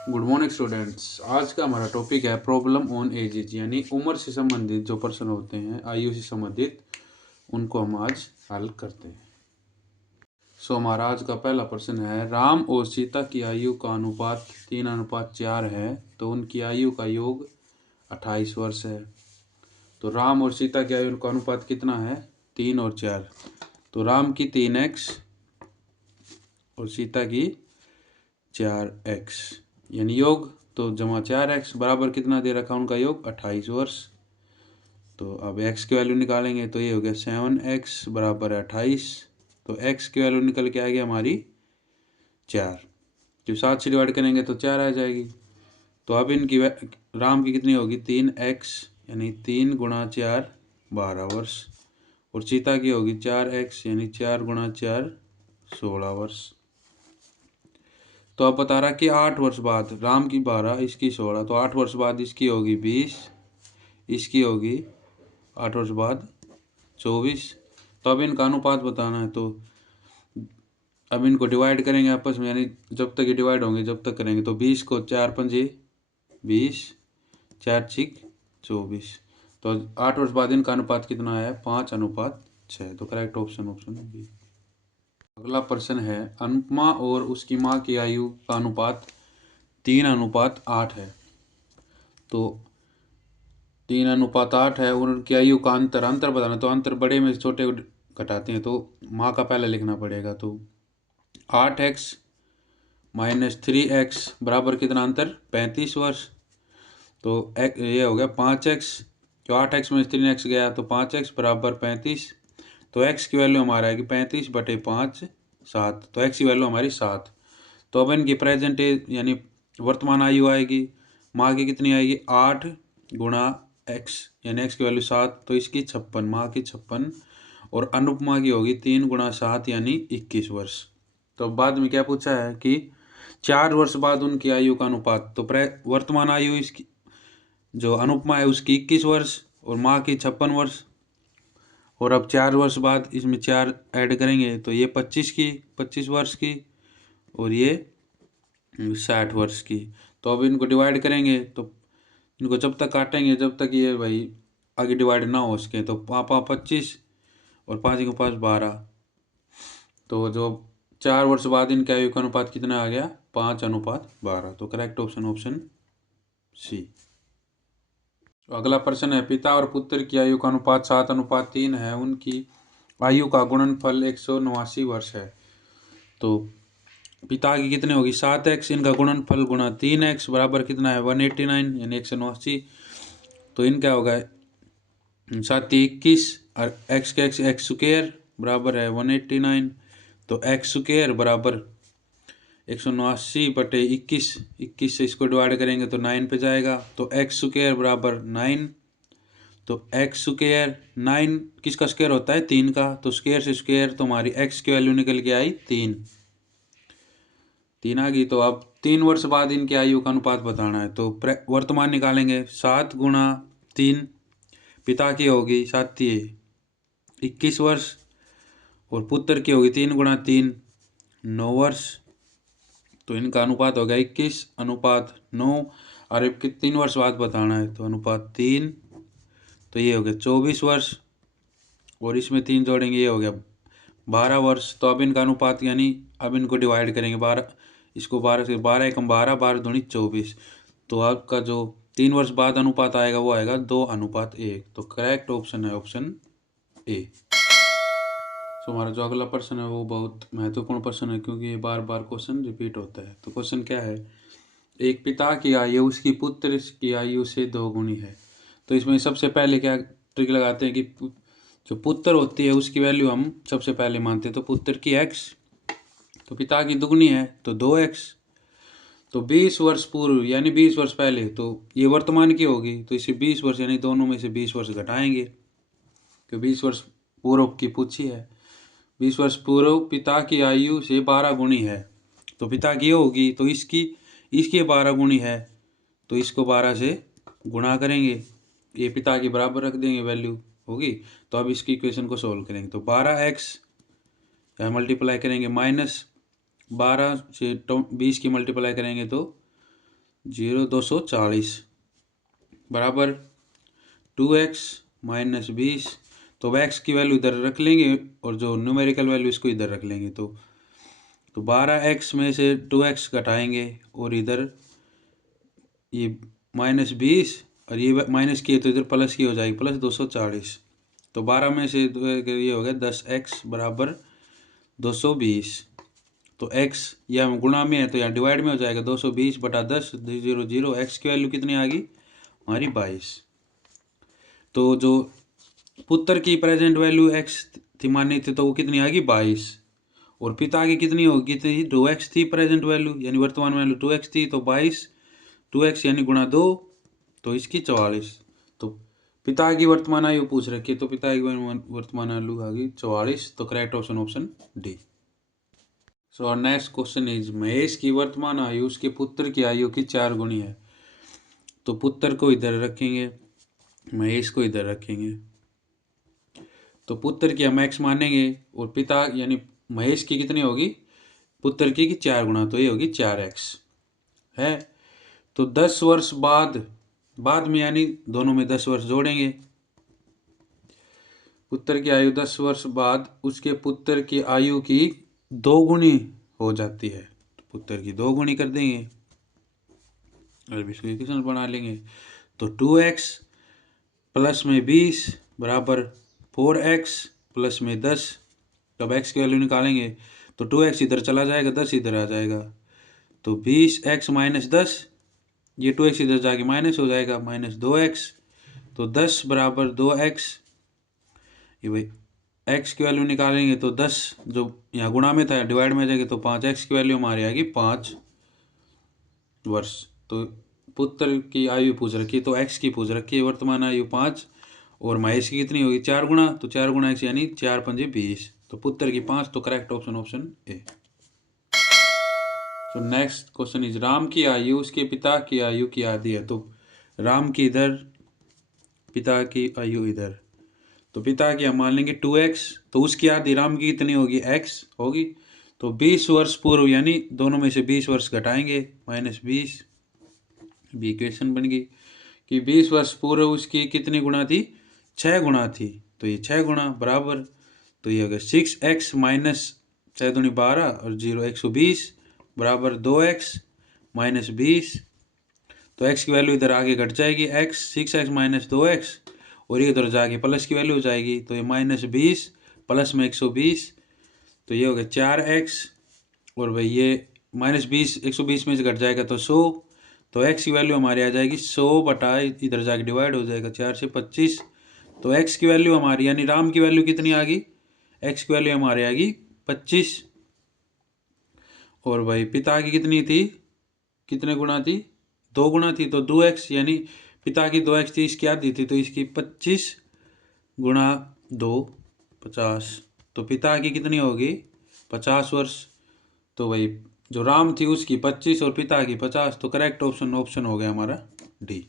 Good morning students. आज का हमारा टॉपिक है प्रॉब्लम ऑन एजेज, यानी उम्र से संबंधित जो प्रश्न होते हैं, आयु से संबंधित, उनको हम आज हल करते हैं। हमारा आज का पहला प्रश्न है, राम और सीता की आयु का अनुपात 3:4 है, तो उनकी आयु का योग 28 वर्ष है। तो राम और सीता की आयु का अनुपात कितना है? 3 और 4। तो राम की 3x और सीता की 4x, यानी योग तो जमा 4x बराबर कितना दे रखा उनका योग 28 वर्ष। तो अब x की वैल्यू निकालेंगे तो ये हो गया 7x बराबर 28। तो x की वैल्यू निकल के आ गई हमारी 4। जब 7 से डिवाइड करेंगे तो 4 आ जाएगी। तो अब इनकी राम की कितनी होगी? 3x, यानी 3 गुणा 4 12 वर्ष, और सीता की होगी 4x, यानी 4 गुणा 4 16 वर्ष। तो अब बता रहा कि 8 वर्ष बाद, राम की 12 इसकी 16, तो 8 वर्ष बाद इसकी होगी 20, इसकी होगी 8 वर्ष बाद 24। तो अब इनका अनुपात बताना है। तो अब इनको डिवाइड करेंगे आपस में, यानी जब तक ये डिवाइड होंगे जब तक करेंगे। तो 20 को 4 पंजे 20, 4 छिक 24। तो 8 वर्ष बाद इनका अनुपात कितना है? 5:6। तो करेक्ट ऑप्शन बी। अगला प्रश्न है, अनुपमा और उसकी माँ की आयु का अनुपात 3:8 है। तो 3:8 है, उनकी आयु का अंतर बताना। तो अंतर बड़े में छोटे को घटाते हैं, तो माँ का पहले लिखना पड़ेगा। तो 8x माइनस 3x बराबर कितना अंतर? 35 वर्ष। तो ये हो गया 5x, जो 8x में 3x गया तो 5x बराबर 35। तो x की वैल्यू हमारा आएगी 35/5 7। तो x की वैल्यू हमारी 7। तो अब इनकी प्रेजेंट एज यानी वर्तमान आयु आएगी, माँ की कितनी आएगी? 8 गुणा x, यानी x की वैल्यू 7, तो इसकी 56, माँ की 56, और अनुपमा की होगी 3 गुणा 7 यानी 21 वर्ष। तो बाद में क्या पूछा है कि 4 वर्ष बाद उनकी आयु का अनुपात। तो वर्तमान आयु इसकी जो अनुपमा है उसकी 21 वर्ष और माँ की 56 वर्ष, और अब 4 वर्ष बाद इसमें 4 ऐड करेंगे तो ये 25 वर्ष की, और ये 60 वर्ष की। तो अब इनको डिवाइड करेंगे तो इनको जब तक काटेंगे जब तक ये भाई आगे डिवाइड ना हो सके। तो 5 25 और 5 के पास 12। तो जो 4 वर्ष बाद इनके आयु का अनुपात कितना आ गया? 5:12। तो करेक्ट ऑप्शन सी। तो अगला प्रश्न है, पिता और पुत्र की आयु का अनुपात 7:3 है, उनकी आयु का गुणनफल 189 वर्ष है। तो पिता की कितनी होगी? 7x, इनका गुणनफल गुणा 3x बराबर कितना है? 189, यानी 189। तो इनका होगा 7 21, और x के x स्क्वायर बराबर है 189। तो x स्क्वायर बराबर 189/21, 21 से इसको डिवाइड करेंगे तो 9 पे जाएगा। तो x स्क्वायर बराबर 9। तो x स्क्वायर 9 किसका स्क्वायर होता है? 3 का। तो स्क्वायर से स्क्वायर, तो हमारी x की वैल्यू निकल के आई 3 आ गई। तो अब 3 वर्ष बाद इनकी आयु का अनुपात बताना है। तो वर्तमान निकालेंगे, 7 गुणा 3, पिता की होगी 7 21 वर्ष, और पुत्र की होगी 3 गुणा 3 9 वर्ष। तो इनका अनुपात हो गया 21:9, और अब 3 वर्ष बाद बताना है। तो अनुपात 3, तो ये हो गया 24 वर्ष, और इसमें 3 जोड़ेंगे, ये हो गया 12 वर्ष। तो अब इनका अनुपात, यानी अब इनको डिवाइड करेंगे 12, इसको 12 से 12 एकम 12, 12 दूनी 24। तो आपका जो 3 वर्ष बाद अनुपात आएगा वो आएगा 2:1। तो करेक्ट ऑप्शन है ऑप्शन ए। तो हमारा जो अगला प्रश्न है वो बहुत महत्वपूर्ण प्रश्न है, क्योंकि ये बार बार क्वेश्चन रिपीट होता है। तो क्वेश्चन क्या है, एक पिता की आयु उसकी पुत्र की आयु से 2 गुनी है। तो इसमें सबसे पहले क्या ट्रिक लगाते हैं कि जो पुत्र होती है उसकी वैल्यू हम सबसे पहले मानते हैं। तो पुत्र की x, तो पिता की दुगनी है तो 2x। तो 20 वर्ष पूर्व यानी 20 वर्ष पहले, तो ये वर्तमान की होगी, तो इसे 20 वर्ष यानी दोनों में से 20 वर्ष घटाएंगे, क्योंकि 20 वर्ष पूर्व की पूछी है। 20 वर्ष पूर्व पिता की आयु से 12 गुनी है। तो पिता की होगी तो इसकी 12 गुनी है, तो इसको 12 से गुणा करेंगे, ये पिता के बराबर रख देंगे, वैल्यू होगी। तो अब इसकी इक्वेशन को सोल्व करेंगे। तो 12x या मल्टीप्लाई करेंगे, माइनस 12 से 20 की मल्टीप्लाई करेंगे तो 240 बराबर 2x माइनस 20। तो अब x की वैल्यू इधर रख लेंगे और जो न्यूमेरिकल वैल्यू इसको इधर रख लेंगे। तो 12x में से 2x घटाएंगे और इधर ये माइनस 20 और ये माइनस किए तो इधर प्लस की हो जाएगी, प्लस 240। तो 12 में से ये हो गया 10x बराबर 220। तो x यह गुणा में है तो यहाँ डिवाइड में हो जाएगा, 220 बटा 10 0 0। x की वैल्यू कितनी आ गई हमारी 22। तो जो पुत्र की प्रेजेंट वैल्यू x थी मानी थी तो वो कितनी आ गई 22। और पिता की कितनी होगी थी 2x थी प्रेजेंट वैल्यू यानी वर्तमान वैल्यू 2x थी। तो 22 2x यानी गुणा 2 तो इसकी 44। तो पिता की वर्तमान आयु पूछ रखी है तो पिता की वर्तमान आयु आ गई 44। तो करेक्ट ऑप्शन ऑप्शन डी। सो और नेक्स्ट क्वेश्चन इज महेश की वर्तमान आयु उसके पुत्र की आयु की 4 गुनी है। तो पुत्र को इधर रखेंगे, महेश को इधर रखेंगे। तो पुत्र की हम x मानेंगे और पिता यानी महेश की कितनी होगी पुत्र की 4 गुना, तो ये होगी 4x है। तो 10 वर्ष बाद में यानी दोनों में 10 वर्ष जोड़ेंगे। पुत्र की आयु 10 वर्ष बाद उसके पुत्र की आयु की 2 गुनी हो जाती है। तो पुत्र की 2 गुनी कर देंगे और इसको इक्वेशन बना लेंगे। तो 2x प्लस में 20 बराबर 4x प्लस में 10। जब x की वैल्यू निकालेंगे तो 2x इधर चला जाएगा, 10 इधर आ जाएगा। तो 20x माइनस 10, ये 2x इधर जाके माइनस हो जाएगा, माइनस 2x। तो 10 बराबर 2x। ये भाई x की वैल्यू निकालेंगे तो 10 जो यहाँ गुणा में था डिवाइड में जाएगी तो 5x की वैल्यू हमारी आएगी 5 वर्ष। तो पुत्र की आयु पूछ रखी है तो x की पूछ रखी है वर्तमान आयु 5 और महेश की कितनी होगी 4 गुना। तो 4 गुना x यानी 4 पंजे 20। तो पुत्र की 5। तो करेक्ट ऑप्शन ऑप्शन ए। तो नेक्स्ट क्वेश्चन इज राम की आयु उसके पिता की आयु की आधी है। तो राम की इधर पिता की आयु इधर। तो पिता की हम मान लेंगे 2x तो उसकी आधी राम की कितनी होगी x होगी। तो 20 वर्ष पूर्व यानी दोनों में से 20 वर्ष घटाएंगे माइनस 20। भी इक्वेशन बन गई कि 20 वर्ष पूर्व उसकी कितनी गुना थी 6 गुना थी। तो ये 6 गुना बराबर तो ये हो गया 6x माइनस 6 दूनी 12 और 0 120 बराबर 2x माइनस 20। तो x की वैल्यू इधर आगे घट जाएगी x 6x माइनस 2x और ये इधर जाके प्लस की वैल्यू हो जाएगी। तो ये माइनस 20 प्लस में 120 तो ये हो गया 4x और भाई ये माइनस 20 120 में से घट जाएगा तो 100। तो x की वैल्यू हमारी आ जाएगी 100 बटा इधर जाके डिवाइड हो जाएगा 4 से 25। तो x की वैल्यू हमारी यानी राम की वैल्यू कितनी आ गई x की वैल्यू हमारी आ गई 25। और भाई पिता की कितनी थी कितने गुना थी 2 गुना थी। तो 2x यानी पिता की 2x थी इसकी आधी थी तो इसकी 25 गुणा 2 50। तो पिता की कितनी होगी 50 वर्ष। तो भाई जो राम थी उसकी 25 और पिता की 50। तो करेक्ट ऑप्शन ऑप्शन हो गया हमारा D.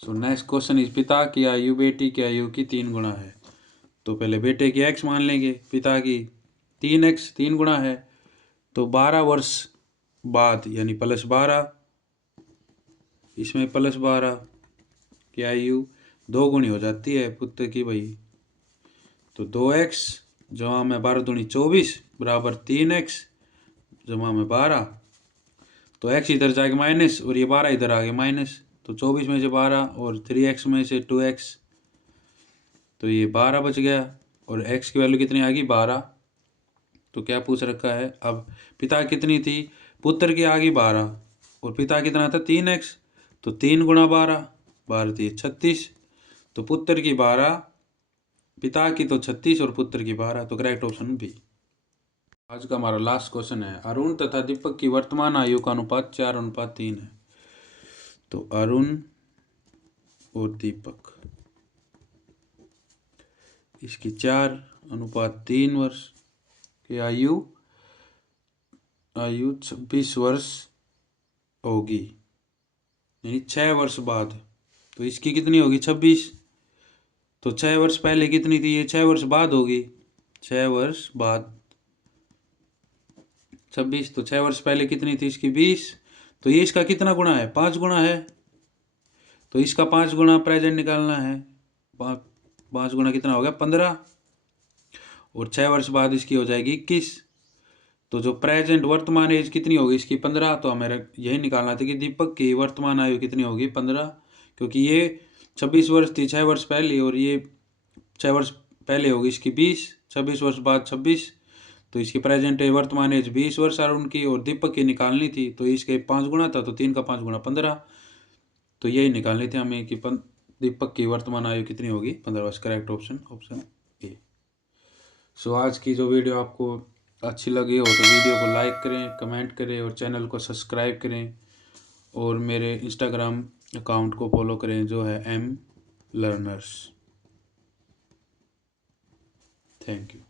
So next question is पिता की आयु बेटी की आयु की 3 गुना है। तो पहले बेटे की x मान लेंगे, पिता की 3x 3 गुना है। तो 12 वर्ष बाद यानी प्लस 12 इसमें प्लस 12 की आयु 2 गुनी हो जाती है पुत्र की भाई। तो 2x जमा में 12 दूनी 24 बराबर 3x जमा में 12। तो x इधर जाके माइनस और ये 12 इधर आ गए माइनस। तो 24 में से 12 और 3x में से 2x तो ये 12 बच गया और x की वैल्यू कितनी आ गई 12। तो क्या पूछ रखा है अब पिता कितनी थी पुत्र की आ गई 12 और पिता कितना था 3x। तो 3 गुणा 12 12 थी 36। तो पुत्र की 12 पिता की तो 36 और पुत्र की 12। तो करेक्ट ऑप्शन बी। आज का हमारा लास्ट क्वेश्चन है अरुण तथा दीपक की वर्तमान आयु का अनुपात 4:3 है। तो अरुण और दीपक इसकी 4:3 वर्ष की आयु 26 वर्ष होगी यानी 6 वर्ष बाद। तो इसकी कितनी होगी 26। तो 6 वर्ष पहले कितनी थी ये 6 वर्ष बाद होगी 6 वर्ष बाद 26, तो 6 वर्ष पहले कितनी थी इसकी 20, तो ये इसका कितना गुणा है 5 गुणा है, तो इसका 5 गुणा प्रेजेंट निकालना है। 5 गुणा कितना हो गया 15, और 6 वर्ष बाद इसकी हो जाएगी 21। तो जो प्रेजेंट वर्तमान एज कितनी होगी इसकी 15, तो हमें यही निकालना था कि दीपक की वर्तमान आयु कितनी होगी 15, क्योंकि ये 26 वर्ष थी 6 वर्ष पहले, और ये 6 वर्ष पहले होगी इसकी 20, 26 वर्ष बाद 26, तो इसकी प्रेजेंट वर्तमान एज 20 वर्ष और उनकी, और दीपक की निकालनी थी तो इसके 5 गुणा था, तो 3 का 5 गुणा 15, तो यही निकालनी थी हमें कि दीपक की वर्तमान आयु कितनी होगी 15 वर्ष। Correct option A. सो आज की जो वीडियो आपको अच्छी लगी हो तो वीडियो को लाइक करें, कमेंट करें और चैनल को सब्सक्राइब करें, और मेरे इंस्टाग्राम अकाउंट को फॉलो करें जो है M Learners। Thank you.